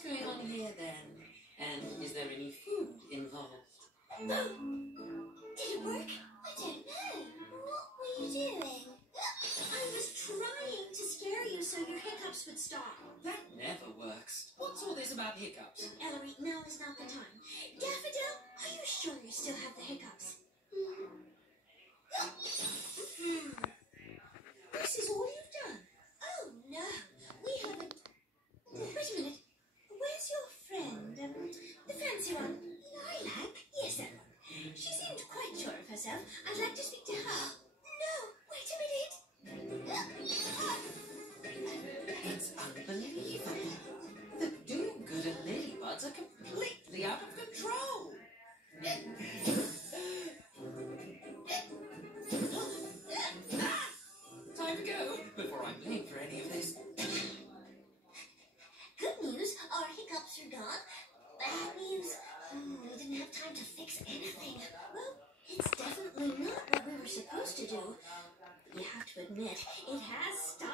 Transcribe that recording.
What's going on here, then? And is there any food involved? Oh! Did it work? I don't know. What were you doing? I was trying to scare you so your hiccups would stop. That never works. What's all this about hiccups? Ellery, now is not the time. Daffodil, are you sure you still have the hiccups? This is all you've done? Oh, no. We haven't... Wait a minute. Where's your friend? The fancy one? Lilac? Yes, that one. She seemed quite sure of herself. I'd like to speak to her. No, wait a minute. It's unbelievable. The do-good and ladybuds are completely out of control. Time to go before I'm late for any of this. Good news, our hiccups are gone. Bad news, we didn't have time to fix anything. Well, it's definitely not what we were supposed to do. You have to admit, it has style.